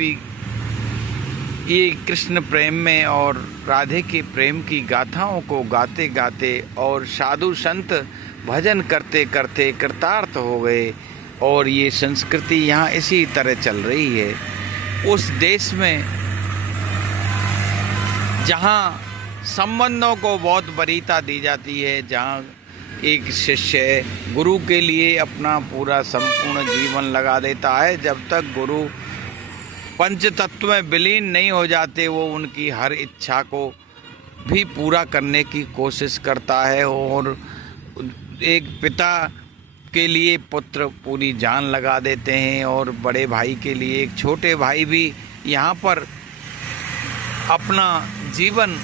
भी ये कृष्ण प्रेम में और राधे के प्रेम की गाथाओं को गाते गाते और साधु संत भजन करते करते कृतार्थ हो गए। और ये संस्कृति यहाँ इसी तरह चल रही है। उस देश में जहाँ संबंधों को बहुत वरीयता दी जाती है, जहाँ एक शिष्य गुरु के लिए अपना पूरा संपूर्ण जीवन लगा देता है, जब तक गुरु पंच तत्व में विलीन नहीं हो जाते वो उनकी हर इच्छा को भी पूरा करने की कोशिश करता है। और एक पिता के लिए पुत्र पूरी जान लगा देते हैं, और बड़े भाई के लिए एक छोटे भाई भी यहाँ पर अपना जीवन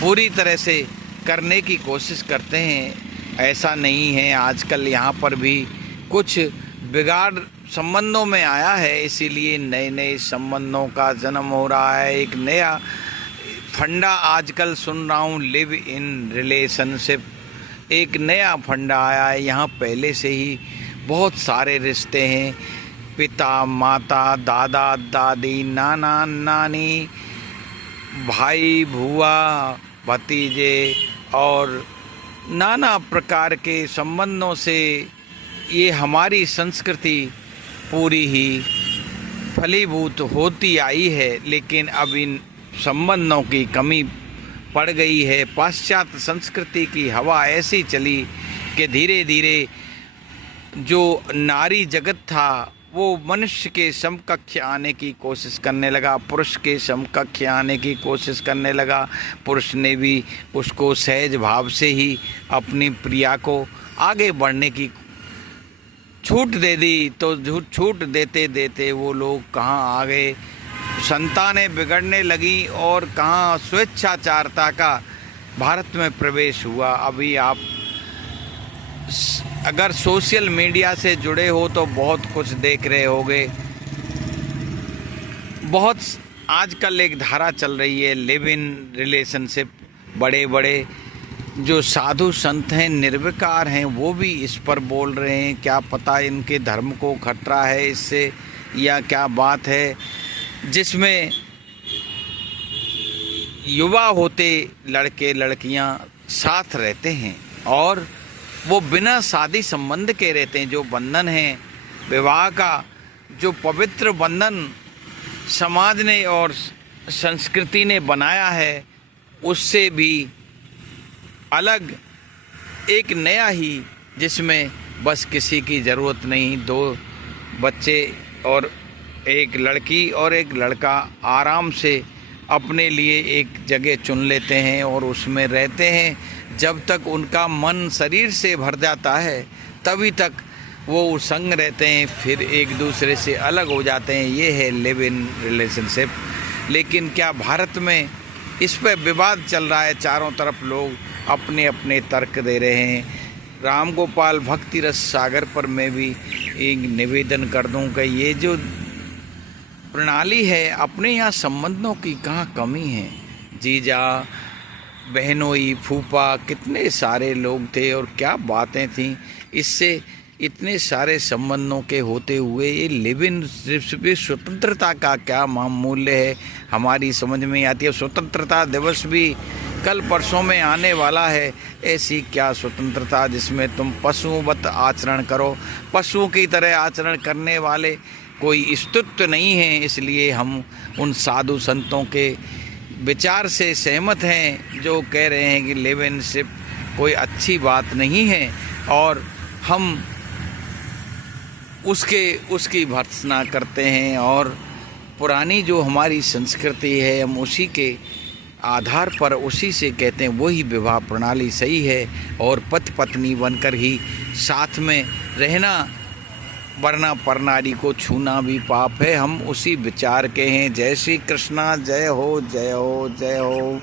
पूरी तरह से करने की कोशिश करते हैं। ऐसा नहीं है, आजकल यहाँ पर भी कुछ बिगाड़ संबंधों में आया है, इसीलिए नए नए संबंधों का जन्म हो रहा है। एक नया फंडा आजकल सुन रहा हूँ, लिव इन रिलेशनशिप, एक नया फंडा आया है। यहाँ पहले से ही बहुत सारे रिश्ते हैं, पिता माता, दादा दादी, नाना नानी, भाई भूआ, भतीजे और नाना प्रकार के संबंधों से ये हमारी संस्कृति पूरी ही फलीभूत होती आई है। लेकिन अब इन संबंधों की कमी पड़ गई है। पाश्चात्य संस्कृति की हवा ऐसी चली कि धीरे धीरे जो नारी जगत था वो मनुष्य के समकक्ष आने की कोशिश करने लगा, पुरुष के समकक्ष आने की कोशिश करने लगा। पुरुष ने भी उसको सहज भाव से ही अपनी प्रिया को आगे बढ़ने की छूट दे दी। तो छूट देते देते वो लोग कहाँ आ गए, संतानें बिगड़ने लगी और कहाँ स्वेच्छाचारता का भारत में प्रवेश हुआ। अभी आप अगर सोशल मीडिया से जुड़े हो तो बहुत कुछ देख रहे होंगे। बहुत आजकल एक धारा चल रही है, लिव इन रिलेशनशिप। बड़े बड़े जो साधु संत हैं, निर्विकार हैं, वो भी इस पर बोल रहे हैं। क्या पता इनके धर्म को खतरा है इससे या क्या बात है, जिसमें युवा होते लड़के लड़कियां साथ रहते हैं और वो बिना शादी संबंध के रहते हैं। जो बंधन है विवाह का, जो पवित्र बंधन समाज ने और संस्कृति ने बनाया है, उससे भी अलग एक नया ही, जिसमें बस किसी की ज़रूरत नहीं, दो बच्चे और एक लड़की और एक लड़का आराम से अपने लिए एक जगह चुन लेते हैं और उसमें रहते हैं। जब तक उनका मन शरीर से भर जाता है तभी तक वो संग रहते हैं, फिर एक दूसरे से अलग हो जाते हैं। ये है लिव इन रिलेशनशिप। लेकिन क्या भारत में इस पर विवाद चल रहा है, चारों तरफ लोग अपने अपने तर्क दे रहे हैं। राम गोपाल भक्ति रस सागर पर मैं भी एक निवेदन कर दूं कि ये जो प्रणाली है, अपने यहाँ संबंधों की कहाँ कमी है। जीजा बहनोई फूफा कितने सारे लोग थे और क्या बातें थीं। इससे इतने सारे संबंधों के होते हुए ये लिव इन स्वतंत्रता का क्या मूल्य है, हमारी समझ में आती है। स्वतंत्रता दिवस भी कल परसों में आने वाला है। ऐसी क्या स्वतंत्रता जिसमें तुम पशुवत आचरण करो। पशुओं की तरह आचरण करने वाले कोई अस्तित्व नहीं है। इसलिए हम उन साधु संतों के विचार से सहमत हैं जो कह रहे हैं कि लिव इन शिप कोई अच्छी बात नहीं है और हम उसकी भर्त्सना करते हैं। और पुरानी जो हमारी संस्कृति है, हम उसी के आधार पर उसी से कहते हैं वही विवाह प्रणाली सही है और पति पत्नी बनकर ही साथ में रहना, वरना परनारी को छूना भी पाप है। हम उसी विचार के हैं। जय श्री कृष्णा, जय हो जय हो जय हो।